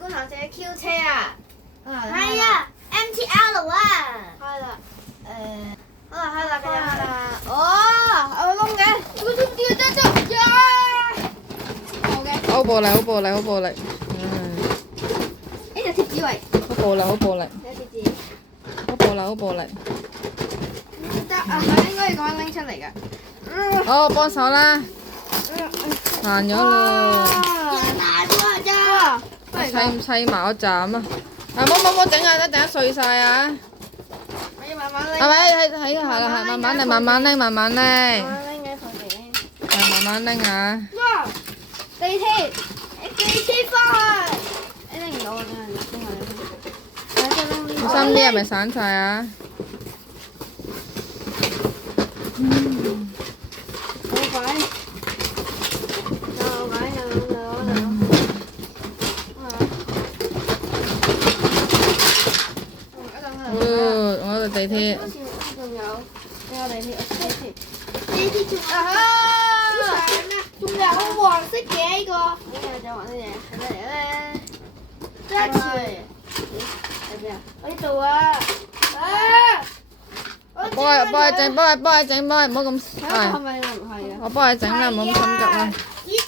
觀塘寫 Q 車啊！係啊，MTL 啊。開啦，開啦，繼續開啦。哦，有窿嘅，我都掉得咗呀！好嘅。好暴力，好暴力，好暴力。呢隻貼紙喂。好暴力，好暴力。有貼紙。好暴力，好暴力。唔得啊！我應該要咁樣拎出嚟㗎。好，幫手啦。爛咗啦。大過咋？砌埋嗰站啊！冇整啊！一陣碎晒啊！我要慢慢拎。係咪？係啦，慢慢嚟，慢慢拎，慢慢拎。慢慢拎嘅佢哋。係慢慢拎啊！哇！地鐵，地鐵翻去。你拎唔到啊！真係拎下。小心啲，係咪散晒啊？好快！又快又。我哋地鐵。好似仲有地鐵，呢啲仲有啊！仲有黃色嘅呢個。呢個就黃色嘢，係咩嚟咧？揸住。喺邊啊？呢度啊！幫佢整，唔好咁。係咪唔係啊？我幫佢整啦，唔好咁心急啦。呢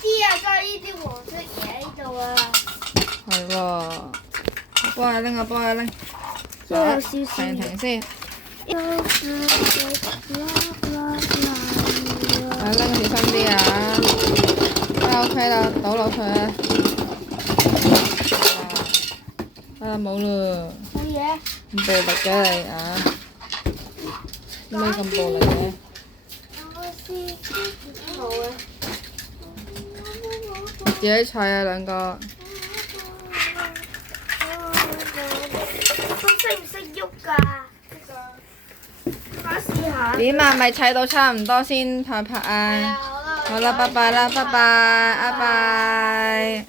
啲啊，再呢啲黃色嘢呢度啊。係喎，幫佢拎啊，幫佢拎。都有少少。停先。啦拎小心啲啊！OK 啦，倒落去啊！冇啦。冇嘢。咁暴力嘅你啊！咩咁暴力嘅？冇嘅。自己砌啊兩個。咁識唔識喐㗎？我試下。點啊？咪砌到差唔多先拍啊！好啦。好啦，拜拜啦，拜拜，拜拜。